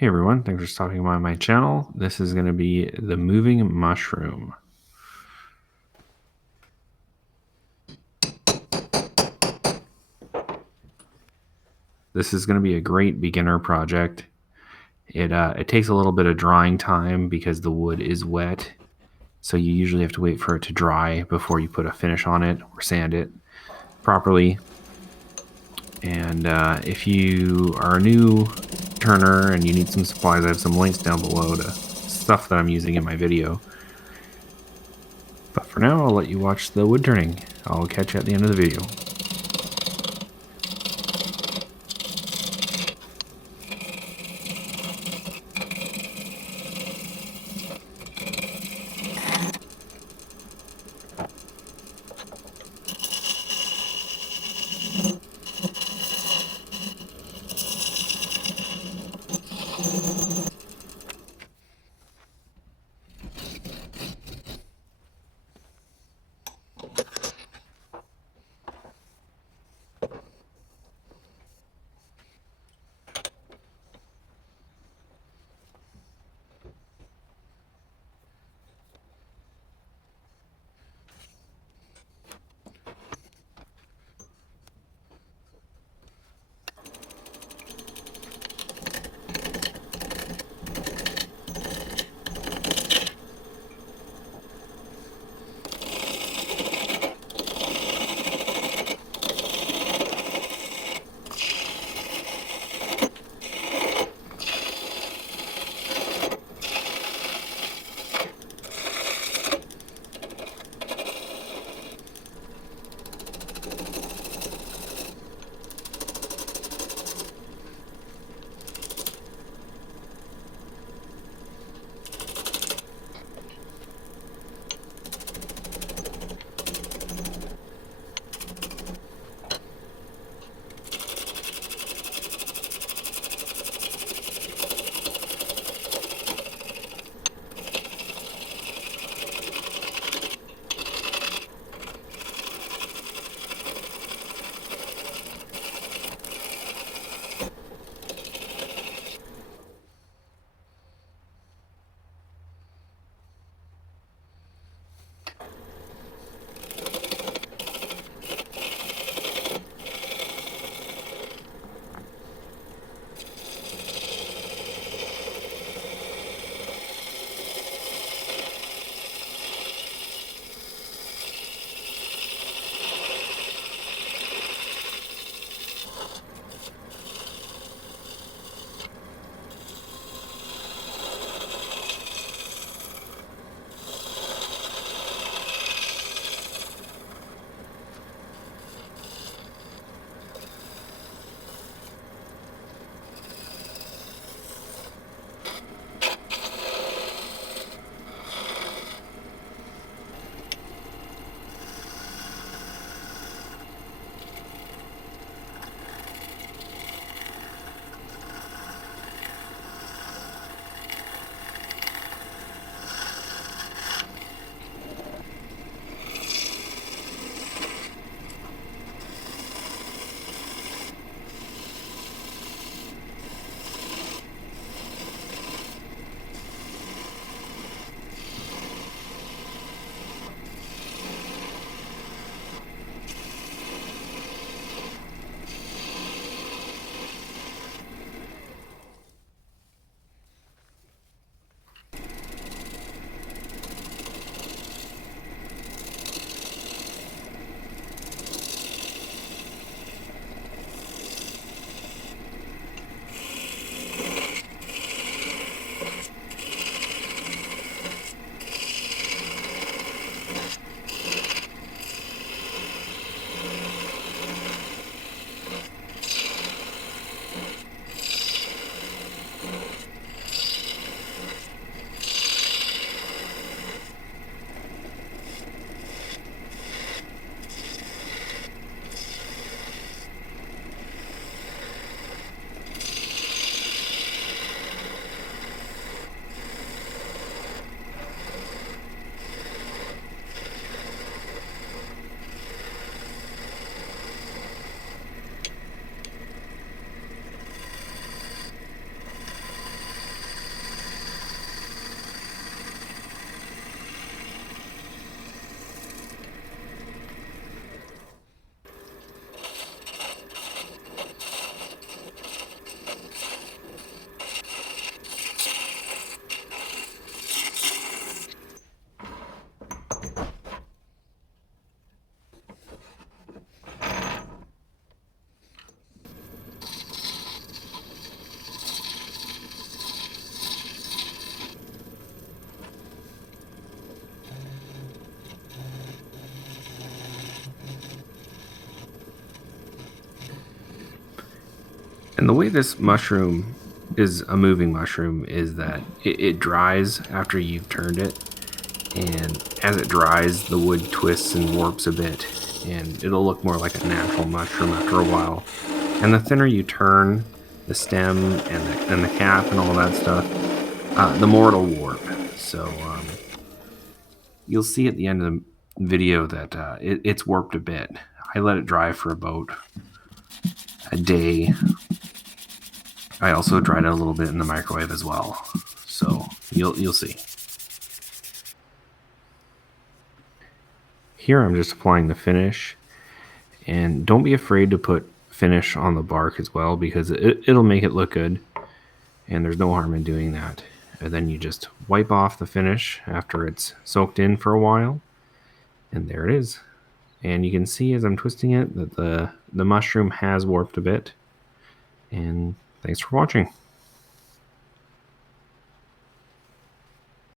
Hey everyone, thanks for stopping by my channel. This is going to be the moving mushroom. This is going to be a great beginner project. It takes a little bit of drying time because the wood is wet, so you usually have to wait for it to dry before you put a finish on it or sand it properly. And if you are a new turner and you need some supplies, I have some links down below to stuff that I'm using in my video. But for now, I'll let you watch the wood turning. I'll catch you at the end of the video. the way this mushroom is a moving mushroom is that it dries after you've turned it. And as it dries, the wood twists and warps a bit, and it'll look more like a natural mushroom after a while. And the thinner you turn the stem and the cap and all that stuff, the more it'll warp. So you'll see at the end of the video that it's warped a bit. I let it dry for about a day. I also dried it a little bit in the microwave as well. So you'll see. Here I'm just applying the finish, and don't be afraid to put finish on the bark as well, because it'll make it look good, and there's no harm in doing that. And then you just wipe off the finish after it's soaked in for a while, and there it is. And you can see as I'm twisting it that the mushroom has warped a bit. And thanks for watching.